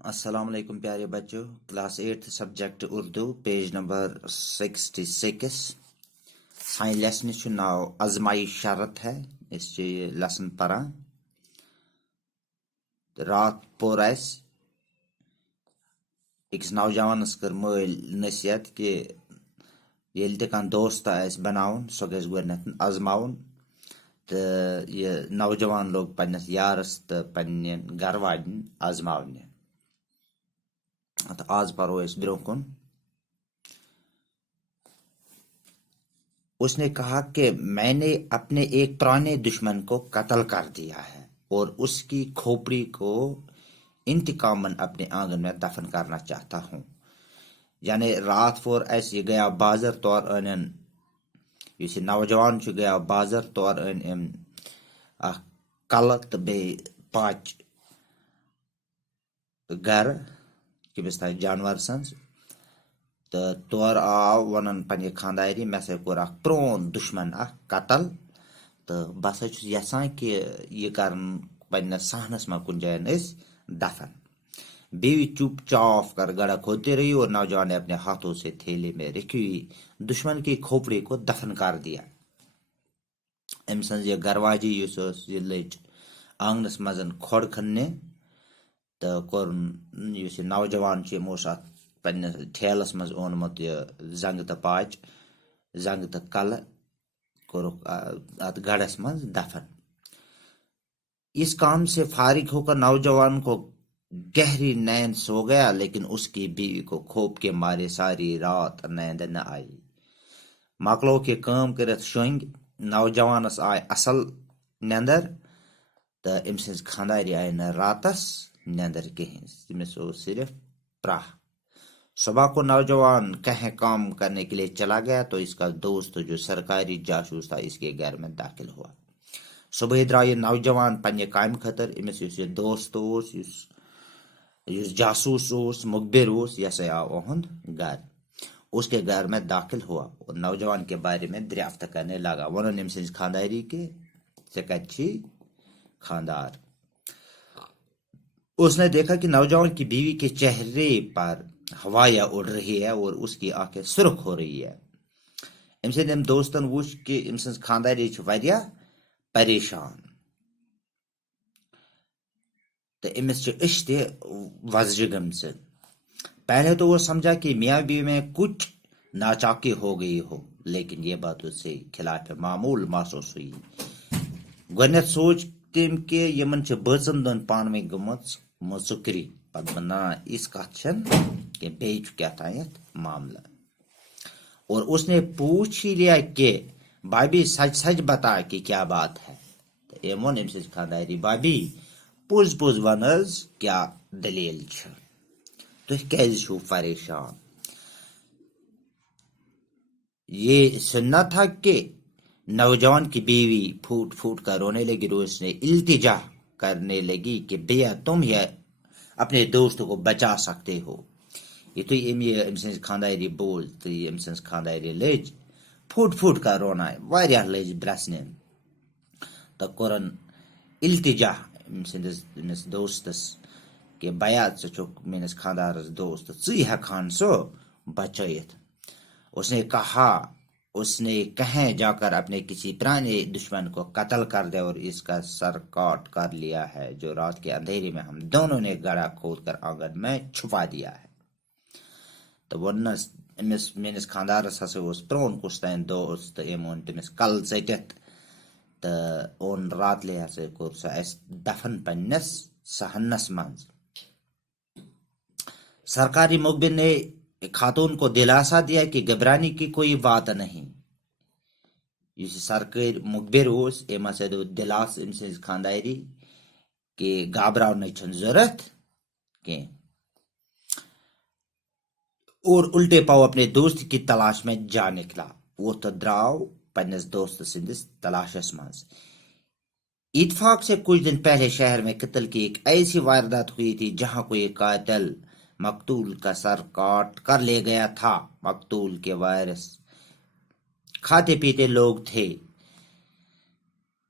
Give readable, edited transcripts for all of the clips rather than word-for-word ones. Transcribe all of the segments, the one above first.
السلام علیکم پیارے بچوں، class 8 subject Urdu page number 66 سائن لیسن ناو ازمائی شرط ہے اس یہ لیسن پران رات پور اکس نوجوانس کر مل نصیحت کہ یل تہ کان دوست بناون سو گژھِ گۄڈنٮ۪تھ ازماون تو یہ نوجوان لوگ پنس یارس تو پنن گھر والن آزماونہ تو آج پرو اس برو کن۔ اس نے کہا کہ میں نے اپنے ایک پرانے دشمن کو قتل کر دیا ہے اور اس کی کھوپڑی کو انتقاماً اپنے آنگن میں دفن کرنا چاہتا ہوں۔ یعنی رات پور اس یہ گیا بازر طور ان اس نوجوان گیا بازر طور ان کل تو بی پاچ گھر کمس تھا جانور سنز تو تور آو ونن پنہ خانداری مے سا کور اخ پرون دشمن اخ قتل تو بس یسان کہ یہ کرن پنس صحنس میں کن جائن اس دفن۔ بیوی چپ چاپ کر گڑا کھودتی رہی اور نوجوان نے اپنے ہاتھوں سے تھیلے میں رکھی ہوئی دشمن کی کھوپڑی کو دفن کر دیا۔ ام سن یہ گرواجی یہ لج آنگنس مزن کھوڑ کھننے تو کورن اس نوجوان موس ات پنس ٹھیلس مز اونمت یہ زنگ تو پاچ زنگ تو کل کورک ات گڑس مز دفن۔ اس کام سے فارغ ہو کر نوجوان کو گہری نیند سو گیا، لیکن اس کی بیوی کو خوف کے مارے ساری رات نیند نہ آئی۔ مکلو کے کام کرت شونگ نوجوانس آئے اصل نیندر تو ام سز خانداری آئی نہ راتس نیندر کہیں، تمس صرف پراہ۔ صبح کو نوجوان کہیں کام کرنے کے لیے چلا گیا تو اس کا دوست جو سرکاری جاسوس تھا اس کے گھر میں داخل ہوا۔ صبح درائے نوجوان پنہ کام خاطر امس یہ دوست اس جاسوس مخبر یہ آو اہند گھر، اس کے گھر میں داخل ہوا اور نوجوان کے بارے میں دریافت کرنے لگا۔ ونن ام سز خانداری کے چھی خاندار۔ اس نے دیکھا کہ نوجوان کی بیوی کے چہرے پر ہوائیاں اڑ رہی ہے اور اس کی آنکھیں سرخ ہو رہی ہے۔ ام سن ام دوستن وچ کہ ام سن خانداری واریاہ پریشان تو امس اش تہ وزجہ گمز۔ پہلے تو وہ سمجھا کہ میاں بیوی میں کچھ ناچاکی ہو گئی ہو، لیکن یہ بات اس سے خلاف معمول محسوس ہوئی۔ گۄڈنیتھ سوچ تم کہ یمن بچن دون پان میں گمت مذکری پتہ نا اس کت چھ کہ بیچ کیا تھا معاملہ، اور اس نے پوچھ ہی لیا کہ بھابھی سچ سچ بتا کہ کیا بات ہے۔ تو ام ون ام سز خانداری بھابھی پوز پوز ون کیا دلیل چھ، تھی کیازِ چھو پریشان۔ یہ سننا تھا کہ نوجوان کی بیوی پھوٹ پھوٹ کر رونے لگی اور اس نے التجا کرنے لگی کہ بھیا تم ہی اپنے دوست کو بچا سکتے ہو۔ یہ تو ام سن خانداری بول تو ام سن خانداری لج پھوٹ پھوٹ کر رونا واریاہ لج برسن تو کورن التجا ام سندس دوستس کہ بیا ژٕ میانس خاندارس دوست ژی ہیکہان سو بچائت۔ اس نے کہا اس نے کہیں جا کر اپنے کسی پرانے دشمن کو قتل کر دیا اور اس کا سر کاٹ کر لیا ہے، جو رات کے اندھیرے میں ہم دونوں نے گڑھا کھود کر آنگن میں چھپا دیا ہے۔ تو ونس امس میانس خاندارس ہسا پرون کس تین دوست تو ام اون تمس کل ژٹتھ تو اون رات لے ہسا کور سہ اس دفن پنس صحنس مز۔ سرکاری مخبر نے خاتون کو دلاسا دیا کہ گھبرانے کی کوئی بات نہیں۔ اس سرکاری مخبر ام ہسا دو دلاس ام سز خانداری کہ گھبراؤن چھن ضرورت کی، اور الٹے پاؤ اپنے دوست کی تلاش میں جا نکلا۔ وہ تو دراؤ پنس دوست سندس تلاشس مز۔ اتفاق سے کچھ دن پہلے شہر میں قتل کی ایک ایسی واردات ہوئی تھی جہاں کوئی قاتل مقتول کا سر کاٹ کر لے گیا تھا۔ مقتول کے وارث کھاتے پیتے لوگ تھے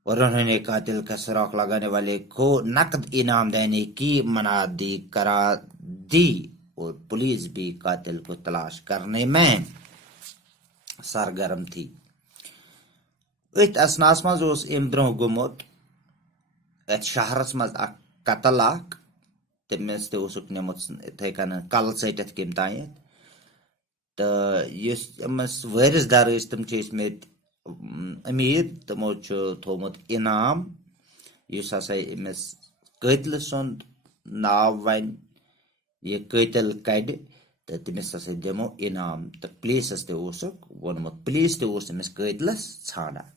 اور انہوں نے قاتل کا سراغ لگانے والے کو نقد انعام دینے کی منادی کرا دی اور پولیس بھی قاتل کو تلاش کرنے میں سرگرم تھی. ات اسناس مز اوس ام برو گومت ات شہرس مز اخ قتل اخ تمس تک نمت اتھے کن کل ژٹتھ کم تین تو اس امس وارث در تم مت امید تمو تھومت انعام اس ہسا امس قاتل سند ناو ون یہ قاتل کڑ تو تمس ہسا دمو انعام تو پولیسس تہ وونمت پولیس تہ امس قاتلس ژھانڈان.